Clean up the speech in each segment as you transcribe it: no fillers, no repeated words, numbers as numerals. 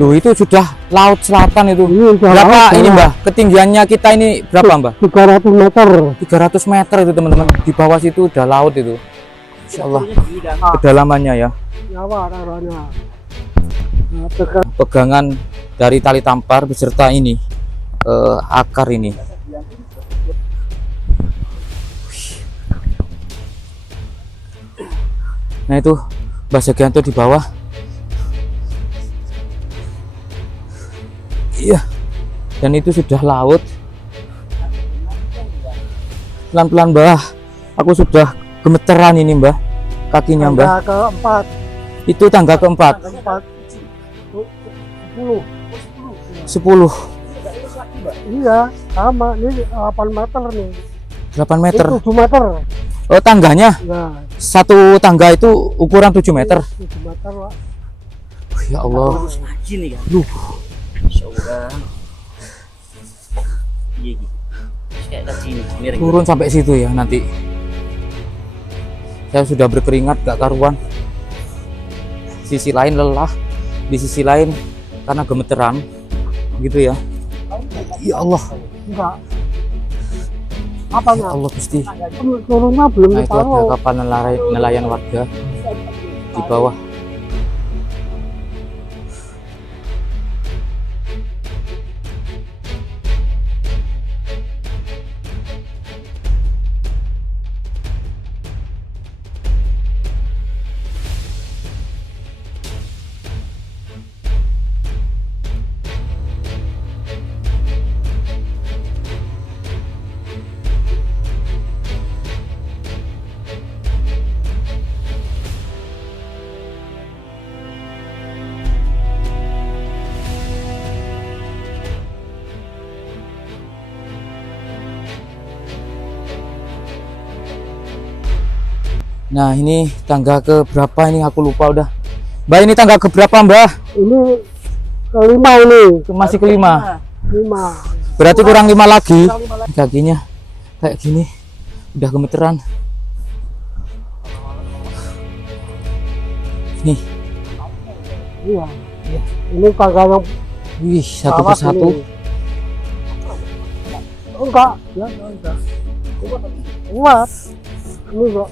Loh, itu sudah laut selatan itu. Udah Berapa laut, ini ya. Mbah? Ketinggiannya kita ini berapa Mbah? 300 meter. 300 meter itu teman-teman. Di bawah situ udah laut itu. Insya Allah. Kedalamannya ya. Nyawa taruhnya. Nah, Pegangan dari tali tampar beserta ini akar ini. Nah itu Mbah Jagianto di bawah. Iya. Dan itu sudah laut. Pelan-pelan Mbah. Aku sudah gemeteran ini Mbah. Kakinya Mbah. tangga keempat. Itu tangga keempat. 10. Iya, sama. Ini 8 meter nih. 8 meter. Ini 7 meter. Oh, tangganya. Nah, Satu tangga itu ukuran 7 meter. 7 meter, Pak. Ya Allah. Duh. Turun sampai situ ya nanti. Saya sudah berkeringat gak karuan. Sisi lain lelah, di sisi lain karena gemeteran gitu ya. Ya Allah. Enggak. Apa Ya Allah Gusti. turunnya belum Nah itu ada ditaruh. kapal nelayan warga di bawah. Nah ini tangga ke berapa ini aku lupa udah. Mbak ini tangga ke berapa Mbak? Ini kelima ini. Masih kelima. 5. Berarti kurang 5 lagi. Kakinya kayak gini udah gemeteran. Nih. Iya. Ini tangga yang Wih, satu bawah persatu. ini. Oh, enggak. Ya, enggak. Kuat. Ini kok.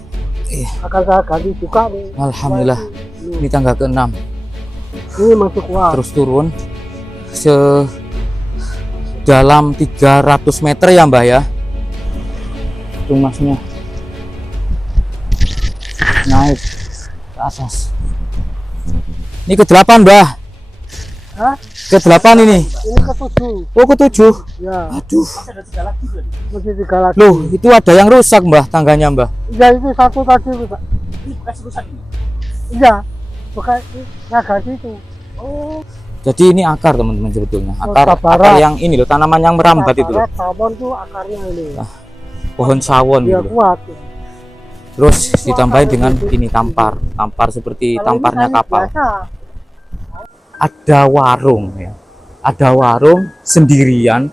Iya. Akan saya ganti juga nih. Alhamdulillah. Ini tangga ke-6. Ini masih kuat. Terus turun dalam 300 meter ya Mbah ya. Tumasnya naik ke atas. Ini ke-8 Mbah. Hah? Ke-8 ini. Ini ke-7. Oh ke-7. Ya, Aduh. masih 3 lagi. Loh, itu ada yang rusak Mbah tangganya Mbah. Ya, itu satu tadi rusak. Ini bekas rusak ini? Iya, bekas saya ganti itu. Oh, Jadi ini akar teman-teman sebetulnya. Oh, Akar sabara. yang ini loh, tanaman yang merambat itu loh. Tawon tuh akarnya ini. Pohon sawon Dia gitu loh. kuat. Terus ditambahin dengan ini tampar seperti Kalau tamparnya ini kayu kapal. biasa. Ada warung ya. Ada warung sendirian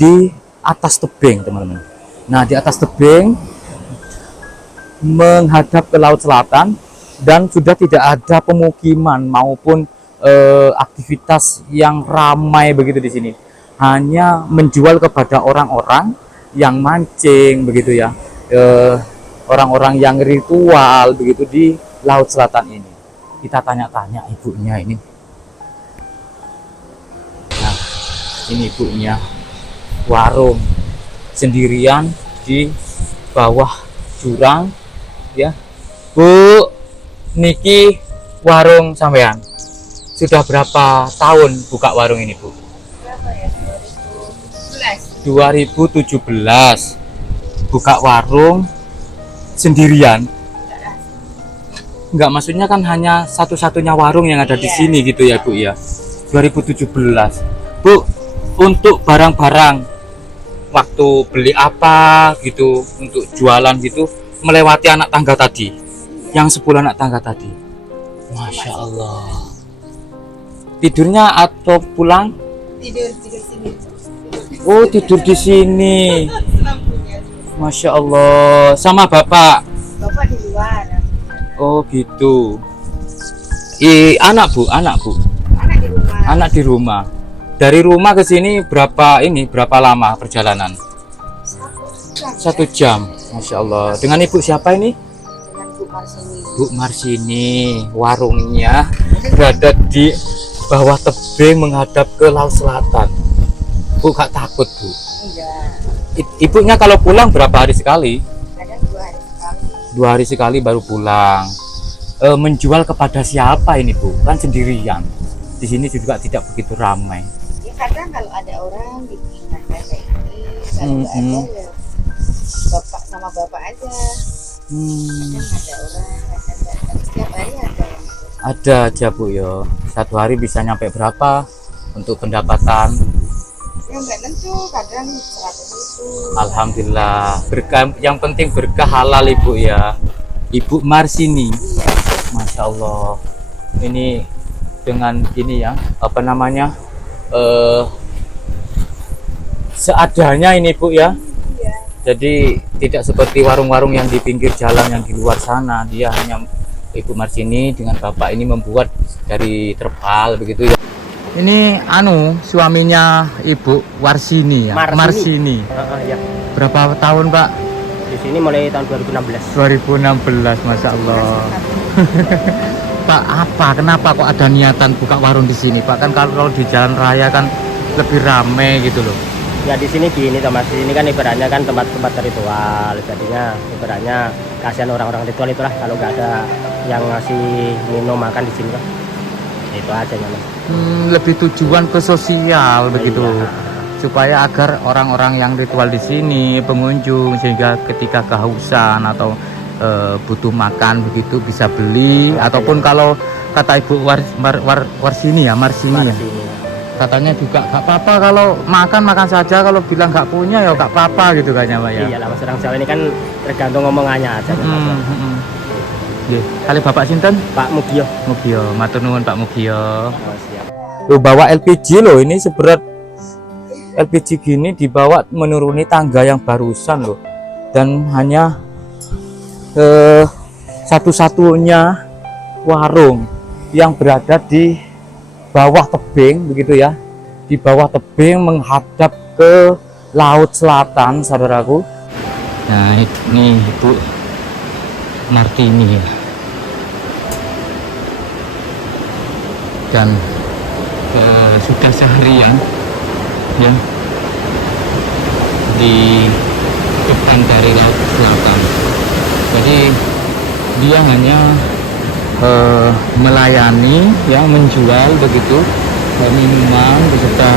di atas tebing teman-teman. Nah di atas tebing menghadap ke laut selatan dan sudah tidak ada pemukiman maupun aktivitas yang ramai begitu di sini. Hanya menjual kepada orang-orang yang mancing begitu ya. Orang-orang yang ritual begitu di laut selatan ini. Kita tanya-tanya ibunya ini. Nah, ini ibunya warung sendirian di bawah jurang ya. Bu, niki warung sampean. Sudah berapa tahun buka warung ini, Bu? Berapa ya? 2017. Buka warung sendirian. Enggak, maksudnya kan hanya satu-satunya warung yang ada di sini gitu ya, Bu ya. 2017. Bu, untuk barang-barang waktu beli apa gitu, untuk jualan gitu, melewati anak tangga tadi. Yang 10 anak tangga tadi. Masya Allah. Tidurnya atau pulang? Tidur sini. Oh, tidur di sini. Lampunya. Masya Allah. Sama bapak. Bapak di luar. Oh gitu. Anak bu. Anak Anak di rumah. Dari rumah ke sini berapa lama perjalanan? 1 jam. Masya Allah. Dengan ibu siapa ini? Dengan Bu Marsini. Bu Marsini. Warungnya berada di bawah tebing menghadap ke laut selatan. Bu gak takut, Bu? Enggak. Ibunya kalau pulang berapa hari sekali? Kadang 2 hari sekali. 2 hari sekali baru pulang. Menjual kepada siapa ini, Bu? Kan sendirian. Di sini juga tidak begitu ramai. Ya kadang kalau ada orang bikin kayak ini, kalau nggak ada ya bapak sama bapak aja. Kadang ada orang, kadang tapi setiap hari ada yang Ada aja, Bu, ya. 1 hari bisa nyampe berapa untuk pendapatan? ya nggak nentu, kadang 100.000. Alhamdulillah. Berkah, yang penting berkah halal, Ibu ya. Ibu Marsini. Iya. Masya Allah. Ini dengan ini ya, apa namanya? Seadanya ini, Bu ya. Iya. Jadi tidak seperti warung-warung yang di pinggir jalan yang di luar sana. Dia hanya Ibu Marsini dengan bapak ini membuat dari terpal begitu ya. Ini suaminya Ibu Warsini ya. Marsini. Ya. Berapa tahun, Pak? Di sini mulai tahun 2016. 2016, Masya Allah. Pak, kenapa kok ada niatan buka warung di sini, Pak? Kan kalau di jalan raya kan lebih ramai gitu loh. Ya di sini gini Thomas, ini kan ibaratnya kan tempat-tempat ritual, jadinya ibaratnya kasihan orang-orang ritual itulah kalau nggak ada yang ngasih minum makan di sini kan. Itu aja Mas. Lebih tujuan ke sosial begitu. Iya. Supaya agar orang-orang yang ritual di sini, pengunjung, sehingga ketika kehausan atau butuh makan begitu bisa beli, ataupun kalau kata Ibu Marsini ya, katanya juga gak apa-apa kalau makan saja, kalau bilang gak punya ya gak apa-apa gitu kayaknya, Pak ya. Iya lah Mas, orang Jawa ini kan tergantung ngomongannya aja. Kali Bapak sinten? Pak Mugio. Matur nuwun Pak Mugio. Oh, siap. Loh, bawa LPG loh, ini seberat LPG gini dibawa menuruni tangga yang barusan loh, dan hanya satu-satunya warung yang berada di bawah tebing begitu ya, di bawah tebing menghadap ke laut selatan, saudaraku. Nah ini Ibu Martini ya, dan sudah seharian ya di depan dari laut selatan. Jadi dia hanya melayani ya, menjual begitu minuman beserta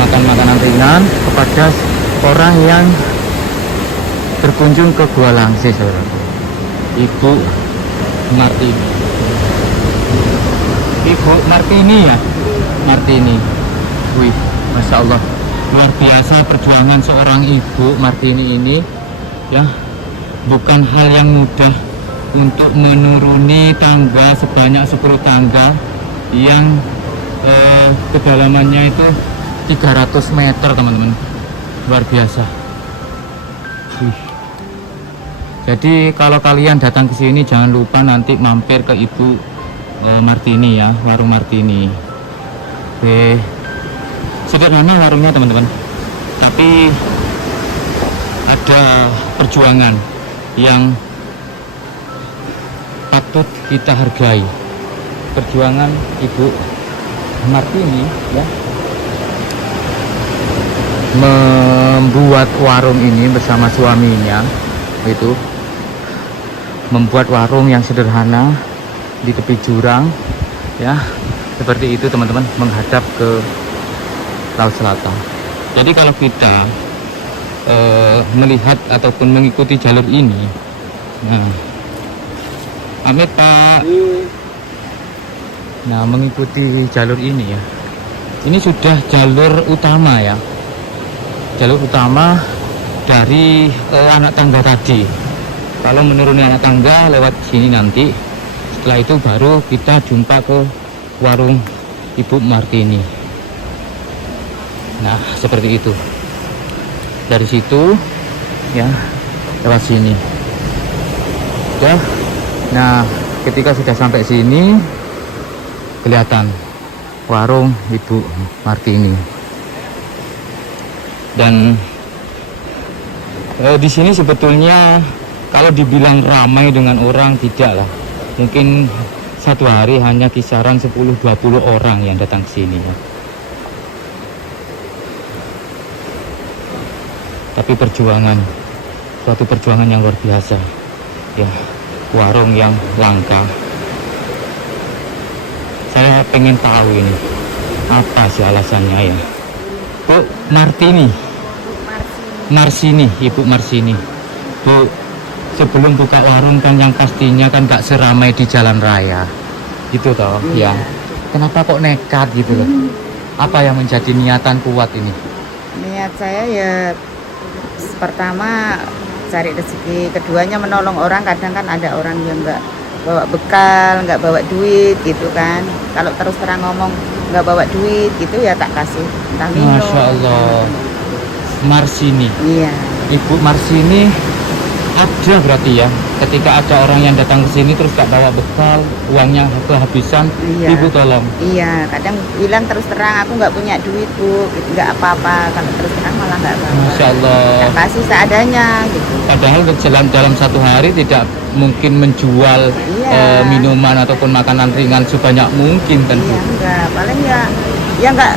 makan-makanan ringan kepada orang yang berkunjung ke Gua Langse, saudara. Ibu Martini. Ibu Martini ya, Martini. Wih, Masya Allah, luar biasa perjuangan seorang Ibu Martini ini ya. Bukan hal yang mudah untuk menuruni tangga sebanyak 10 tangga yang kedalamannya itu 300 meter, teman-teman. Luar biasa. Jadi kalau kalian datang ke sini jangan lupa nanti mampir ke Ibu Martini ya, warung Martini. Oke. Sederhana warungnya, teman-teman. Tapi ada perjuangan yang patut kita hargai. Perjuangan Ibu Martini ya, membuat warung ini bersama suaminya, itu membuat warung yang sederhana di tepi jurang ya, seperti itu teman-teman, menghadap ke laut selatan. Jadi kalau kita melihat ataupun mengikuti jalur ini, nah Amit Pak, nah mengikuti jalur ini ya, ini sudah jalur utama ya, jalur utama dari anak tangga tadi. Kalau menuruni anak tangga lewat sini nanti, setelah itu baru kita jumpa ke warung Ibu Martini. Nah seperti itu, dari situ ya lewat sini ya. Nah ketika sudah sampai sini kelihatan warung Ibu Martini. Dan di sini sebetulnya kalau dibilang ramai dengan orang, tidak lah. Mungkin satu hari hanya kisaran 10-20 orang yang datang ke sini ya. Tapi suatu perjuangan yang luar biasa ya, warung yang langka. Saya pengen tahu ini apa sih alasannya ya. Bu Martini, Marsini, Ibu Marsini. Bu, sebelum buka warung kan yang pastinya kan gak seramai di jalan raya gitu toh ya. Kenapa kok nekat gitu loh? Apa yang menjadi niatan kuat ini? Niat saya ya pertama cari rezeki, keduanya menolong orang. Kadang kan ada orang yang nggak bawa bekal, nggak bawa duit gitu kan. Kalau terus terang ngomong nggak bawa duit gitu ya tak kasih entah minum. Masya Allah. Marsini, Iya. Ibu Marsini ada berarti ya. Ketika ada orang yang datang ke sini terus gak bawa bekal, uangnya kehabisan, Iya. Ibu tolong. Iya, kadang bilang terus terang aku nggak punya duit Bu, gitu, nggak apa-apa. Kalau terus terang malah nggak bawa. Masya Allah. Tak kasih seadanya gitu. Padahal dalam satu hari tidak mungkin menjual Iya. minuman ataupun makanan ringan sebanyak mungkin kan Bu. Iya, enggak, paling ya enggak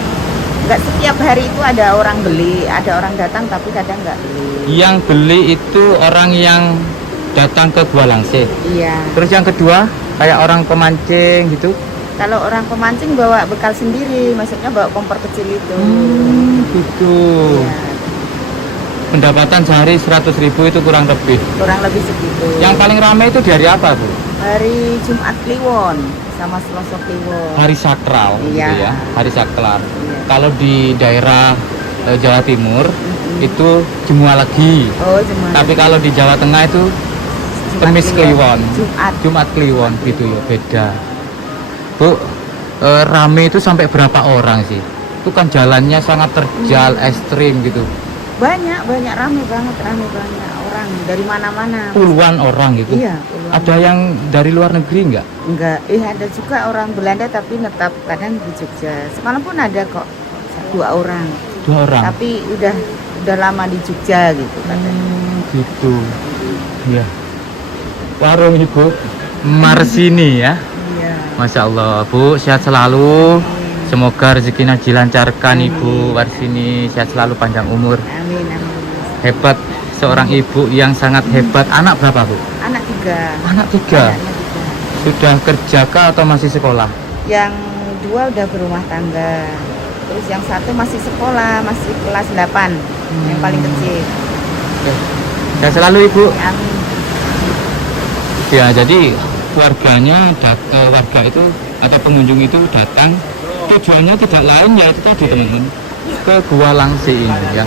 setiap hari itu ada orang beli, ada orang datang tapi kadang enggak beli. Yang beli itu orang yang datang ke Gua Langse. Iya. Terus yang kedua kayak orang pemancing gitu. Kalau orang pemancing bawa bekal sendiri, maksudnya bawa kompor kecil itu. Gitu. Iya, Pendapatan sehari 100.000 itu kurang lebih. kurang lebih segitu. Yang paling ramai itu di hari apa Bu? Hari Jumat Kliwon sama Selasa Kliwon. Hari sakral gitu Iya. ya, hari sakral. Iya. Kalau di daerah Jawa Timur itu Jumualagi. Oh, Jumat. Tapi kalau di Jawa Tengah itu Jumat Kemis Kliwon. Jumat Kliwon gitu ya, beda. Bu, rame itu sampai berapa orang sih? Itu kan jalannya sangat terjal, ekstrim gitu. Banyak rame banget orang dari mana-mana. Puluhan orang gitu. Iya, puluhan. Ada yang dari luar negeri nggak? Enggak, ada juga orang Belanda tapi netap kadang di Jogja. Semalam pun ada kok 2 orang. 2 orang. Tapi udah lama di Jogja gitu katanya. Gitu. Iya. Warung Ibu Marsini ya. Iya. Masya Allah, Bu, sehat selalu. Semoga rezekinya dilancarkan. Ibu Marsini, sehat selalu, panjang umur. Amin. Hebat, seorang ibu yang sangat hebat. Anak berapa Bu? Anak 3. Anak 3. Anaknya 3. Sudah kerja kah atau masih sekolah? Yang 2 udah berumah tangga. Terus yang 1 masih sekolah, masih kelas 8. Yang paling kecil. Oke. Sehat selalu Ibu. Amin. Ya, jadi warga itu atau pengunjung itu datang tujuannya tidak lain ya itu tadi teman-teman, ke Gua Langse ini ya.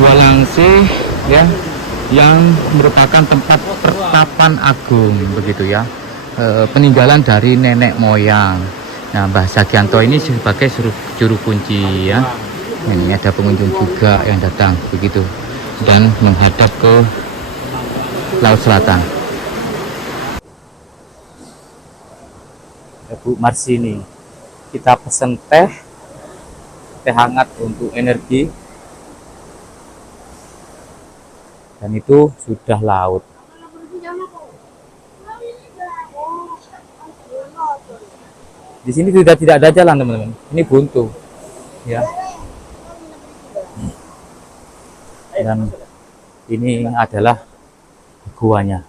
Gua Langse ya, yang merupakan tempat pertapan agung begitu ya, peninggalan dari nenek moyang. Nah, Mbah Sagianto ini sebagai juru kunci ya. Ini ada pengunjung juga yang datang begitu dan menghadap ke Laut Selatan. Bu Marsini, kita pesen teh hangat untuk energi, dan itu sudah laut. Di sini sudah tidak ada jalan teman-teman, ini buntu ya. Dan ini adalah guanya.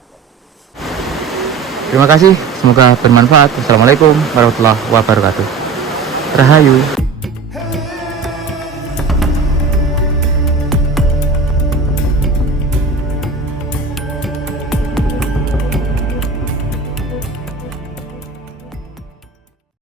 Terima kasih, semoga bermanfaat. Assalamualaikum warahmatullahi wabarakatuh. Rahayu.